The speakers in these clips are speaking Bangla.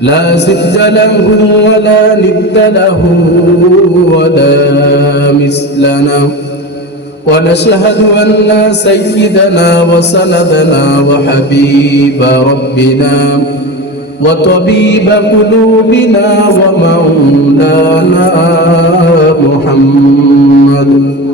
لا زد له ولا ند له ولا مثلنا. ونشهد أن سيدنا وسندنا وحبيب ربنا وطبيب قلوبنا ومولانا محمد.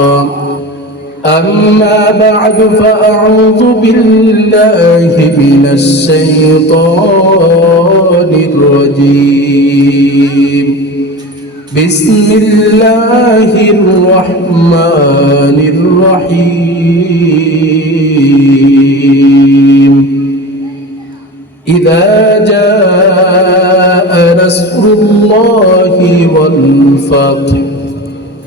أما بعد فأعوذ بالله من الشيطان الرجيم. بسم الله الرحمن الرحيم. إذا جاء نصر الله والفتح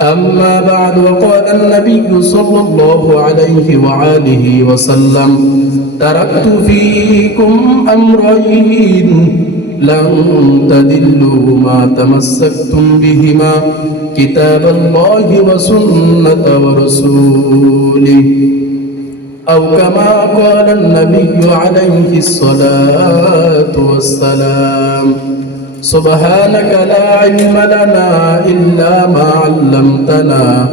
أما بعد وقال النبي صلى الله عليه وآله وسلم تركت فيكم أمرين لن تدلوا ما تمسكتم بهما كتاب الله وسنة ورسوله. أو كما قال النبي عليه الصلاة والسلام سبحانك لا علم لنا إلا ما علمتنا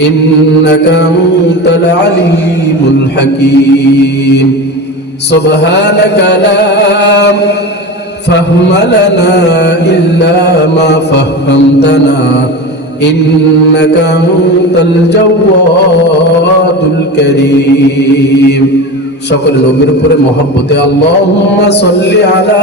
إنك أنت العليم الحكيم سبحانك لا فهم لنا إلا ما فهمتنا إنك أنت الجواد الكريم شكر نبير پر محبت اللهم صل على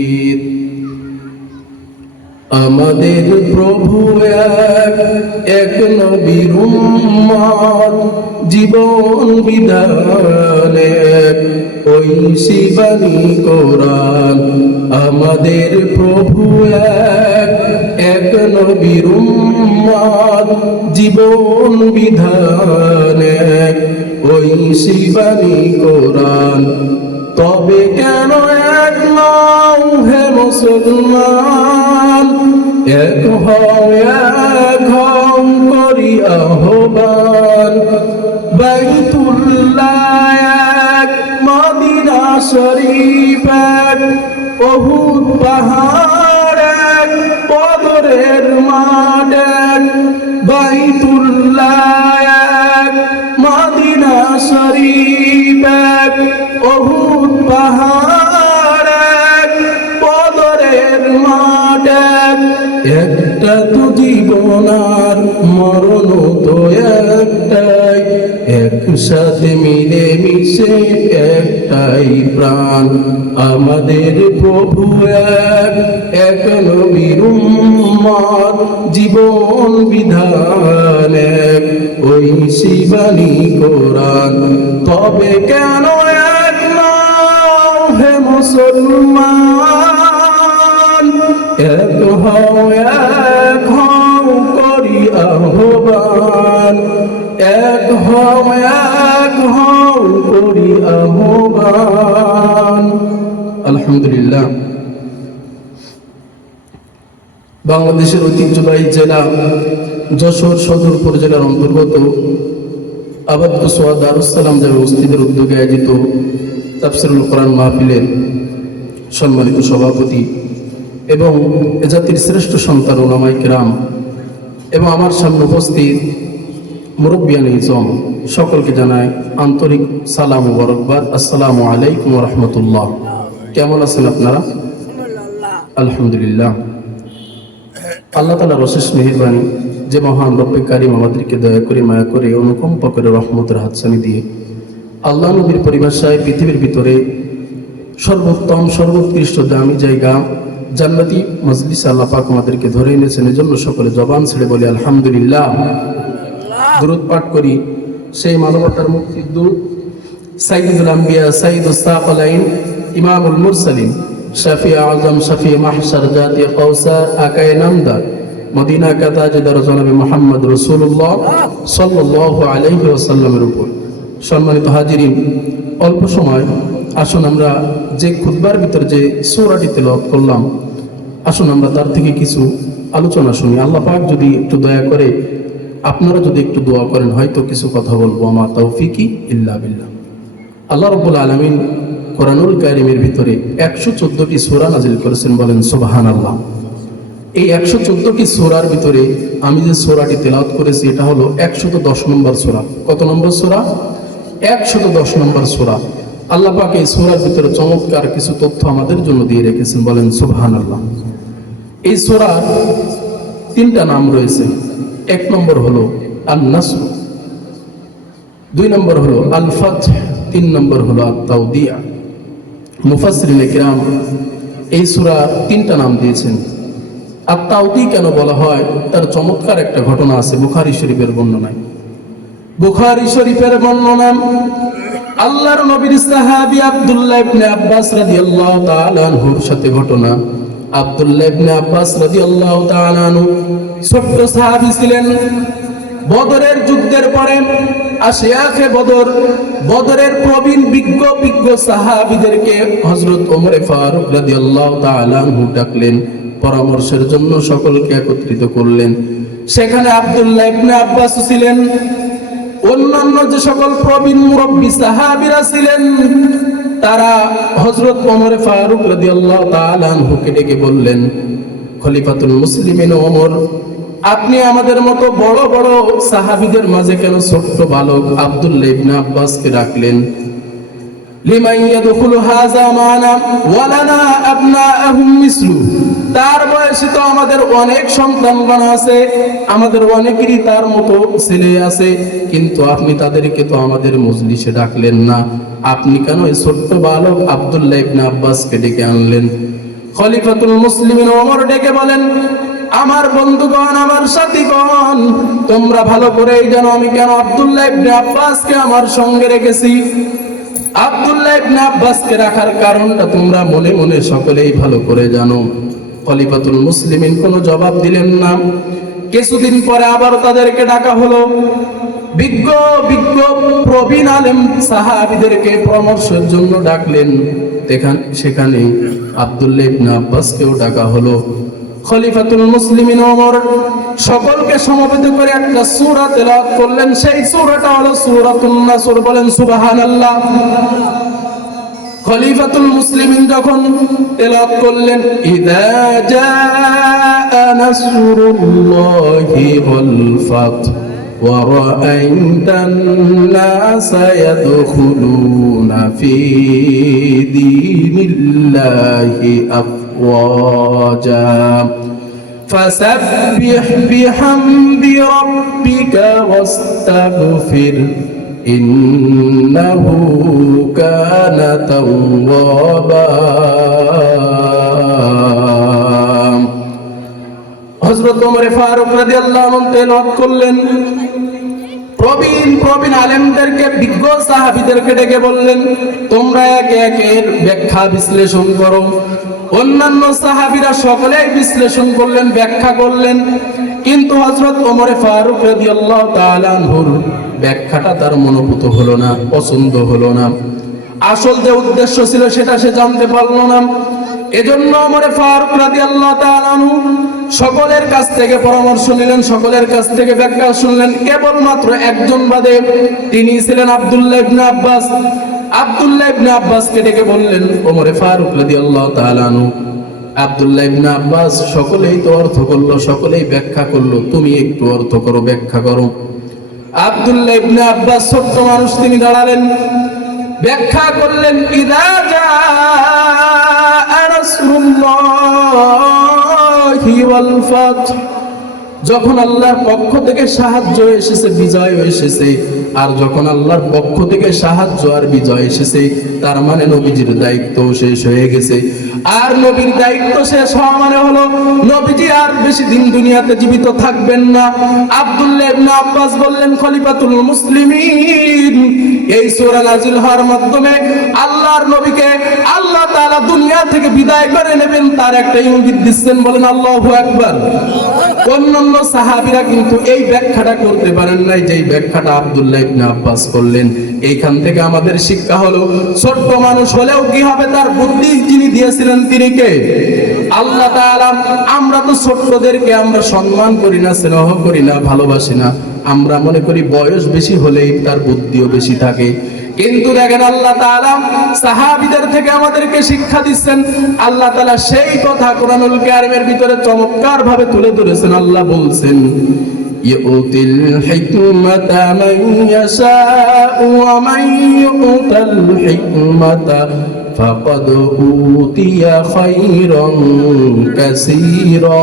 আমাদের প্রভু এক এক নবীর উম্মত, জীবন বিধানে ওই শিবানী কোরআন আমাদের প্রভু এক এক নবীর উম্মত, জীবন বিধানে ওই শিবানী কোরআন তবে কেন এক নাও হে মুসলমান? এক হও করি আহ্বান। বাইতুল্লাহ এক, মদিনা শরীফ এক বহুত পাহাড় পদরের মাঠ এক। বাইতুল্লাহ এক, মদিনা শরীফ এক পাহাড় পদরের মাঠ এক একটা তো জীবন আর মরণ তো একটাই। একসাথে মিলে মিশে একটাই প্রাণ। আমাদের প্রভু এক এক নবীর জীবন বিধান এক। ওই শিবানী কোরআন, তবে কেন এক নাও হে মুসলমান? এক হও করি এক হও এক হও করি আলহামদুলিল্লাহ। বাংলাদেশের ঐতিহ্যবাহী জেলা যশোর সদর উপজেলার অন্তর্গত আবাদ কুসোয়া দারুসালাম জামে মসজিদের উদ্যোগে আয়োজিত তাফসিরুল কোরআন মাহফিলের সম্মানিত সভাপতি এবং এ জাতির শ্রেষ্ঠ সন্তান ওলামাই কিরাম এবং আমার সামনে উপস্থিত মুরব্বিয়ান ইজম সকলকে জানায় আন্তরিক সালাম বরকবাদ। আসসালামু আলাইকুম রহমতুল্লাহ। কেমন আছেন আপনারা? আলহামদুলিল্লাহ। আল্লাহ তালার অশেষ মেহরবানি, যে মহান রব্বে কারিম আমাদেরকে দয়া করে, মায়া করে, অনুকম্পা করে রহমতের হাতছানি দিয়ে আল্লাহ নবীর পরিভাষায় পৃথিবীর ভিতরে সর্বোত্তম, সর্বোৎকৃষ্ট দামি জায়গা জান্নাতি মজলিস আল্লাহ পাক আমাদেরকে ধরে এনেছেন। এজন্য সকলে জবান ছেড়ে বলি, আলহামদুলিল্লাহ। দূরত পাঠ করি। সেই মানবতার মুক্তির দূত সাইদুল আম্বিয়া সাইদুল সাকলাইন ইমামুল মুরসালিন শাফি আজম শাফি মাহসার জাতীয় কৌসার আকায় নামদার মদিনা কাতাজেদার জনাবে মোহাম্মদ রসুল্লাহ সাল্লাহ আলাইহি ওয়াসাল্লামের উপর। সম্মানিত হাজিরিন, অল্প সময় আসুন আমরা যে খুদবার ভিতরে যে সৌরাটি তেলাওয়াত করলাম, আসুন আমরা তার থেকে কিছু আলোচনা শুনি। আল্লাহ পাক যদি একটু দয়া করে, আপনারা যদি একটু দোয়া করেন, হয়তো কিছু কথা বলব। আমার তৌফিকি ইল্লা বিল্লাহ। আল্লাহ রব্বুল আলমিন কোরআনুল কারিমের ভিতরে একশো চোদ্দটি সোরা নাজিল করেছেন বলেন সোবাহান আল্লাহ এই একশো চোদ্দটি সোরার ভিতরে আমি যে সোরাটি তেলাওয়াত করেছি, এটা হলো একশত দশ নম্বর সোরা। কত নম্বর সোরা? একশত দশ নম্বর সোরা। আল্লাহ পাক এই সোরার ভিতরে চমৎকার কিছু তথ্য আমাদের জন্য দিয়ে রেখেছেন। বলেন সোবাহান আল্লাহ এই সোরার তিনটা নাম রয়েছে। এক নম্বর হলো আল নাসর দুই নম্বর হলো আল ফাত তিন নম্বর হলো আল তাউদিয়া মুফাসরিনে কিরাম এই সূরা তিনটা নাম দিয়েছেন। তাওদি কেন বলা হয়? তার চমৎকার একটা ঘটনা আছে, বুখারি শরীফের বর্ণনায়। বুখারি শরীফের বর্ণনা আল্লাহর নবীর সাহাবী আব্দুল্লাহ ইবনে আব্বাস রাদিয়াল্লাহু তাআলা আনহুর সাথে ঘটনা। আব্দুল্লাহ ইবনে আব্বাস রাদিয়াল্লাহু তাআলা আনহু ছোট্ট সাহাবী ছিলেন। বদরের যুদ্ধের পরে আশিয়াখে বদর, বদরের প্রবীণ বিজ্ঞ বিজ্ঞ সাহাবীদেরকে হযরত ওমর ফারুক রাদিয়াল্লাহু তাআলা আনহু ডাকলেন, পরামর্শের জন্য সকলকে একত্রিত করলেন। সেখানে আব্দুল্লাহ ইবনে আব্বাস ছিলেন। অন্যান্য যে সকল প্রবীণ মুরব্বী সাহাবীরা ছিলেন, তারা হযরত ওমর ফারুক রাদিয়াল্লাহু তাআলা আনহুকে ডেকে বললেন, খলিফাতুল মুসলিমিন ওমর, আপনি আমাদের মতো বড় বড় সাহাবীদের মাঝে কেন ছোট্ট বালক আব্দুল্লাহ ইবনে আব্বাসকে রাখলেন লিমান ইয়াদখুলু হাযা মানা ওয়ালানা আবনাআহুম মিসলু তার বয়সে তো আমাদের অনেক সন্তানগণ আছে, আমাদের অনেকেরই তার মতো ছেলে আছে, কিন্তু আপনি তাদেরকে তো আমাদের মজলিসে ডাকলেন না। আপনি কেন এই ছোট্ট বালক আব্দুল্লাহ ইবনে আব্বাসকে ডেকে আনলেন? খলিফাতুল মুসলিমিন ওমর ডেকে বলেন, আমার বন্ধুগণ, আমার সাথীগণ, তোমরা ভালো করেই জানো আমি কেন আব্দুল্লাহ ইবনে আব্বাসকে আমার সঙ্গে রেখেছি। আব্দুল্লাহ ইবনে আব্বাসকে রাখার কারণটা তোমরা মনে মনে সকলেই ভালো করে জানো। খলিফাতুল মুসলিমিন কোনো জবাব দিলেন না। কিছুদিন পরে আবার তাদেরকে ডাকা হলো। বিজ্ঞ বিজ্ঞ, প্রবীণ আলেম সাহাবিদেরকে পরামর্শের জন্য ডাকলেন। সেখানে আব্দুল্লাহ ইবনে আব্বাসকেও ডাকা হলো। খলিফাতুল মুসলিমিন ওমর সকলকে সমবেত করে একটা সূরা তেলাওয়াত করলেন। সেই সূরাটা হলো সূরাতুন নাসর। বলেন সুবহানাল্লাহ। খলিফাতুল মুসলিমিন যখন তেলাওয়াত করলেন ইদা জাআ নাসরুল্লাহি ওয়াল ফাত ورأيت الناس يدخلون في دين الله أفواجا فسبح بحمد ربك واستغفر إنه كان توابا হজরত ওমর ফারুক রাদিয়াল্লাহু আনহু তেলাওয়াত করলেন প্রবীণ প্রবীণ আলেমদেরকে বিজ্ঞ সাহাবীদেরকে ডেকে বললেন তোমরা একে একে এর ব্যাখ্যা বিশ্লেষণ করো অন্যান্য সাহাবীরা সকলেই বিশ্লেষণ করলেন ব্যাখ্যা করলেন কিন্তু হযরত ওমর ফারুক রাদিয়াল্লাহু তাআলা আনহুর ব্যাখ্যাটা তার মনোভূত হলো না, পছন্দ হলো না। আসল যে উদ্দেশ্য ছিল সেটা সে জানতে পারল না। এজন্য আমার ফারুক রাদি আল্লাহ তাআলাহু সকলের কাছ থেকে পরামর্শ নিলেন, সকলের কাছ থেকে ব্যাখ্যা শুনলেন। কেবলমাত্র একজন বাদে তিনি ছিলেন আব্দুল্লাহ ইবনে আব্বাস। আব্দুল্লাহ ইবনে আব্বাসকে ডেকে বললেন, ওমরে ফারুক রাদিয়াল্লাহু তাআলা আনহু, আব্দুল্লাহ ইবনে আব্বাস সকলেই তো অর্থ করল, সকলেই ব্যাখ্যা করল, তুমি একটু অর্থ করো, ব্যাখ্যা করো। আব্দুল্লাহ ইবনে আব্বাস ছোট্ট মানুষ তিনি দাঁড়ালেন। ব্যাখ্যা করলেন ইদা যা নাসরুল্লাহি ওয়াল ফাত যখন আল্লাহর পক্ষ থেকে সাহায্য এসেছে, বিজয় এসেছে, আর যখন আল্লাহর পক্ষ থেকে সাহায্য আর বিজয় এসেছে, তার মানে নবীজির দায়িত্ব শেষ হয়ে গেছে। আর নবীর দায়িত্ব শেষ হওয়া মানে হলো, নবীজি আর বেশি দিন দুনিয়াতে জীবিত থাকবেন না। আব্দুল্লাহ ইবনে আব্বাস বললেন, খলিফাতুল মুসলিমিন, এই সূরা নাজিল হওয়ার মাধ্যমে আল্লাহর নবীকে তাআলা দুনিয়া থেকে বিদায় করে নেবেন, তার একটা ইঙ্গিত দিচ্ছেন, বলেন, আল্লাহু আকবার। অন্যান্য সাহাবীরা কিন্তু এই ব্যাখ্যাটা করতে পারেন নাই, যেই ব্যাখ্যাটা আব্দুল্লাহ ইবনে আব্বাস করলেন। এইখান থেকে আমাদের শিক্ষা হলো, ছোট্ট মানুষ হলেও কি হবে তার বুদ্ধি? যিনি দিয়েছিলেন তিনি কে? আল্লাহ তাআলা। আমরা তো ছোট্টদেরকে আমরা সম্মান করি না, স্নেহ করি না, ভালোবাসি না। আমরা মনে করি বয়স বেশি হলেই তার বুদ্ধিও বেশি থাকে। কিন্তু দেখেন আল্লাহ তাআলা সাহাবীদের থেকে আমাদেরকে শিক্ষা দিচ্ছেন আল্লাহ তাআলা সেই কথা কোরআনুল কারীমের ভিতরে চমৎকার ভাবে তুলে ধরেছেন আল্লাহ বলছেন يؤتي الحكمة من يشاء ومن يؤت الحكمة فقد أوتي خيرا كثيرا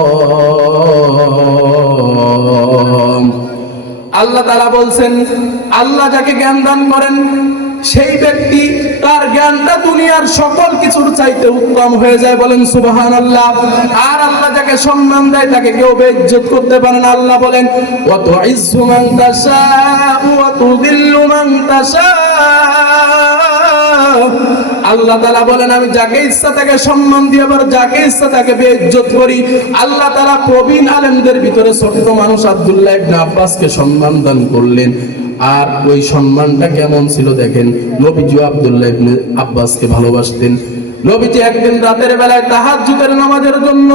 আল্লাহ তালা বলছেন, আল্লাহ যাকে জ্ঞান দান করেন, সেই ব্যক্তি তার জ্ঞানটা দুনিয়ার সকল কিছুর চাইতে উত্তম হয়ে যায় বলেন সুবহান আল্লাহ আর আল্লাহ যাকে সম্মান দেয়, তাকে কেউ বেজ্জত করতে পারে না। আল্লাহ বলেন ওয়া তুইজ্জু মান তাশা ওয়া তুযিল্লু মান তাশা আল্লাহ তালা বলেন, আমি যাকে ইচ্ছা তাকে সম্মান দিয়ে আবার যাকে ইচ্ছা তাকে বেইজ্জত করি। আল্লাহ তালা প্রবীণ আলেমদের ভিতরে ছোট্ট মানুষ আব্দুল্লাহ ইবনে আব্বাসকে সম্মান দান করলেন। আর ওই সম্মানটা কেমন ছিল দেখেন নবীজি আব্দুল্লাহ ইবনে আব্বাসকে ভালোবাসতেন। নবীজি একদিন রাতের বেলায় তাহাজ্জুদের নামাজের জন্য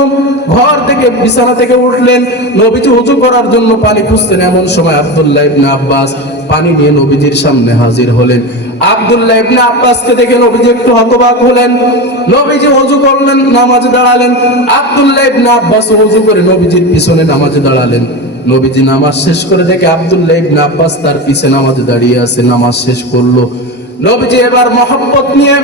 ঘর থেকে, বিছানা থেকে উঠলেন। নবীজি উঁচু করার জন্য পানি খুঁজতেন। এমন সময় আব্দুল্লাহ ইবনে আব্বাস পানি নিয়ে নবীজির সামনে হাজির হলেন। আব্দুল্লাহ ইবনে আব্বাসকে দেখে নবীজি একটু হতবাক হলেন। নবীজি ওযু করলেন, নামাজে দাঁড়ালেন। আব্দুল্লাহ ইবনে আব্বাস ওযু করে নবীজির পিছনে নামাজে দাঁড়ালেন। নবীজি নামাজ শেষ করে দেখে আব্দুল্লাহ ইবনে আব্বাস তার পিছে নামাজে দাঁড়িয়ে আছে, নামাজ শেষ করল। নবীজি এবার মহব্বত নিয়ে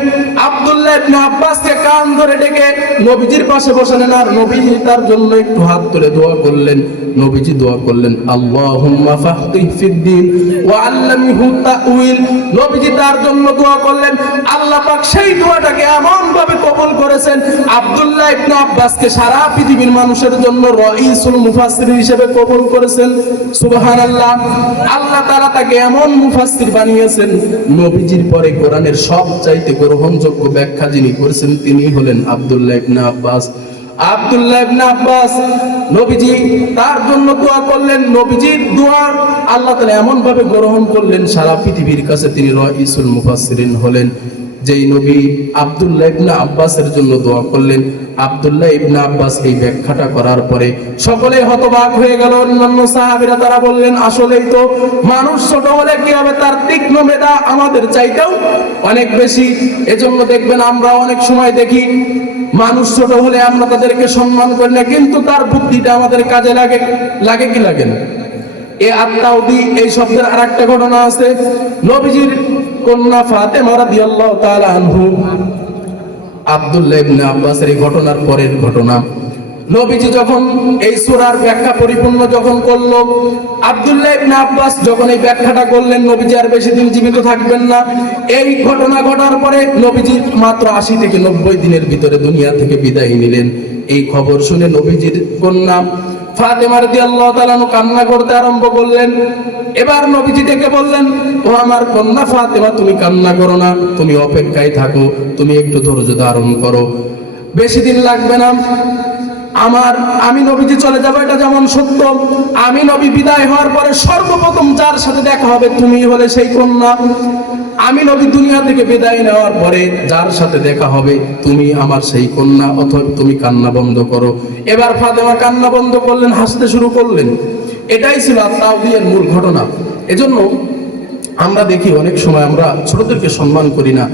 আব্দুল্লাহ ইবনে আব্বাসকে কান ধরে ডেকে নবীজির পাশে বসালেন, আর নবীজি তার জন্য একটু হাত তুলে দোয়া করলেন। নবীজি দোয়া করলেন তাউইল নবীজি তার জন্য দোয়া করলেন, আল্লাহ পাক সেই দোয়াটাকে এমন ভাবে কবুল করেছেন, আব্দুল্লাহ ইবনে আব্বাসকে সারা পৃথিবীর মানুষের জন্য রাইসুল মুফাসসির হিসেবে কবুল করেছেন। সুবহানাল্লাহ, আল্লাহ তাআলা তাকে এমন মুফাসসির বানিয়েছেন, নবীজির পরে কোরআনের সবচাইতে গ্রহণযোগ্য ব্যাখ্যা যিনি করেছেন তিনি হলেন আব্দুল্লাহ ইবনে আব্বাস। আব্দুল্লাহ আব্বাস, নবীজি তার জন্য দোয়া করলেন। গ্রহণ করলেন, সারা পৃথিবীর কাছে তিনি হলেন। যেই নবী আব্বাসের জন্য দোয়া করলেন। আব্দুল্লাহ ইবনে আব্বাস এই ব্যাখ্যাটা করার পরে সকলে হতবাক হয়ে গেল। অন্যান্য সাহাবীরা তারা বললেন, আসলেই তো মানুষ ছোট হলে কি হবে? তার তীক্ষ্ণ মেধা আমাদের চাইতেও অনেক বেশি। এজন্য দেখবেন আমরা অনেক সময় দেখি মানুষ ছোট হলে আমরা তাদেরকে সম্মান করি না, কিন্তু তার বুদ্ধিটা আমাদের কাজে লাগে। লাগে কি লাগে না? এ আত্মাউদি এই শব্দের আর একটা ঘটনা আছে। নবীজির কন্যা ফাতে রাদিয়াল্লাহু তাআলা আনহু, আব্দুল্লাহ আব্বাসের এই ঘটনার পরের ঘটনা। নবীজি যখন এই সুরার ব্যাখ্যা পরিপূর্ণ যখন করল, আব্দুল্লাহ ইবনে আব্বাস যখন এই ব্যাখ্যাটা করলেন, নবীজি আর বেশি দিন জীবিত থাকবেন না। এই ঘটনা ঘটার পরে নবীজি মাত্র আশি থেকে নব্বই দিনের ভিতরে দুনিয়া থেকে বিদায় নিলেন। এই খবর শুনে নবীজির কন্যা ফাতেমার রাদিয়াল্লাহু তাআলা আনহা কান্না করতে আরম্ভ করলেন। এবার নবীজি ডেকে বললেন, ও আমার কন্যা ফাতেমা, তুমি কান্না করো না, তুমি অপেক্ষায় থাকো, তুমি একটু ধৈর্য ধারণ করো। বেশি দিন লাগবে না আমার আমি নবীজি চলে যাব, এটা যেমন সত্য। আমি নবী বিদায় হওয়ার পরে সর্বপ্রথম যার সাথে দেখা হবে তুমি হলে সেই কন্যা। আমি নবী দুনিয়া থেকে বিদায় নেওয়ার পরে যার সাথে দেখা হবে তুমি আমার সেই কন্যা, অথবা তুমি কান্না বন্ধ করো। এবার ফাতেমা কান্না বন্ধ করলেন, হাসতে শুরু করলেন। এটাই ছিল তাওদিয়ের মূল ঘটনা। এজন্য আমরা দেখি অনেক সময় আমরা ছোটদেরকে সম্মান করি না।